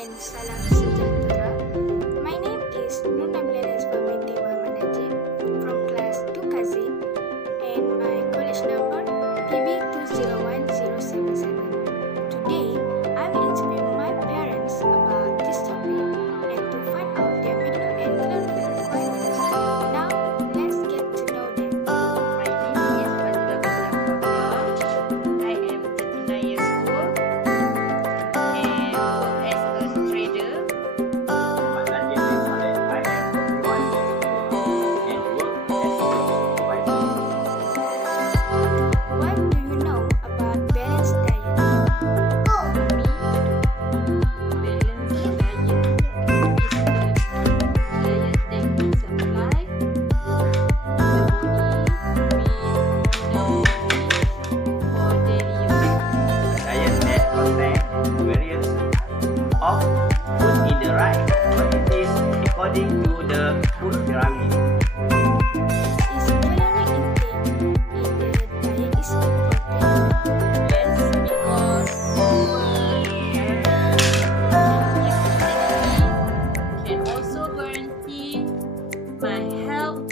and salam sejahtera. My name is Nabila from class 2 Khazin, and my college number PB201077. Today, I will interview my parents about this topic and to find out their minimum and calorie requirements. Now, let's get to know them. My name is Nabila. I am 39 years old and work as a trader. My name is Khazin. I am 41 years old and work as a supervisor. What do you know about balanced diet? Diet that contains various of food in the right quantities according to the food pyramid. Is calorie intake in the diet is important? Yes, because can also guarantee my health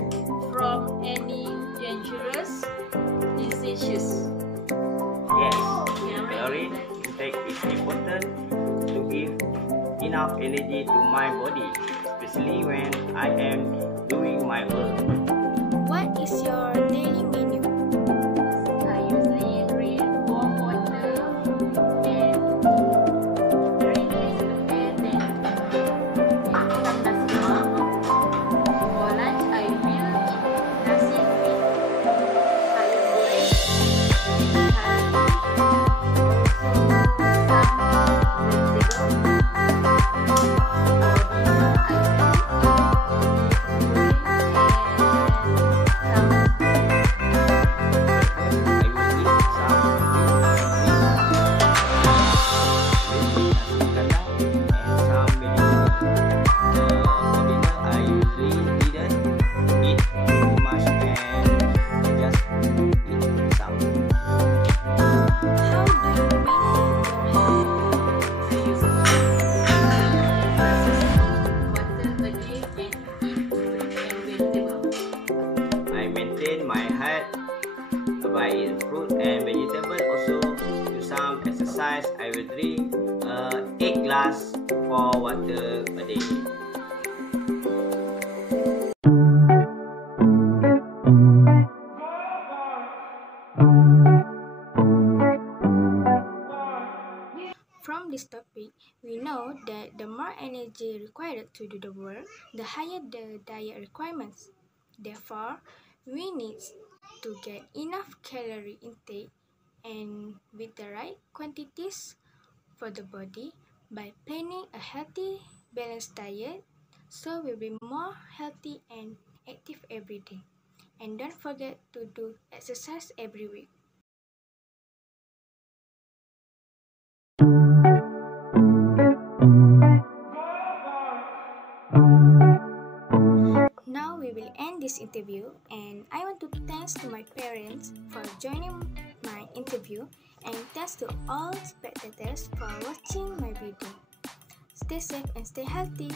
from any dangerous diseases. Yes, calorie intake is important to give enough energy to my body, especially when I am doing my work. What is your daily menu? I usually drink warm water and drink and then makan Nazifa. For lunch, I will eat nasi with ayam goreng and How do you maintain your health? I maintain my health by eating fruit and vegetable. Also, do some exercise. I will drink 8 glass for water a day. From this topic, we know that the more energy required to do the work, the higher the diet requirements. Therefore, we need to get enough calorie intake and with the right quantities for the body by planning a healthy, balanced diet, so we'll be more healthy and active every day. And don't forget to do exercise every week. Now we will end this interview, and I want to thanks to my parents for joining my interview, and thanks to all spectators for watching my video. Stay safe and stay healthy.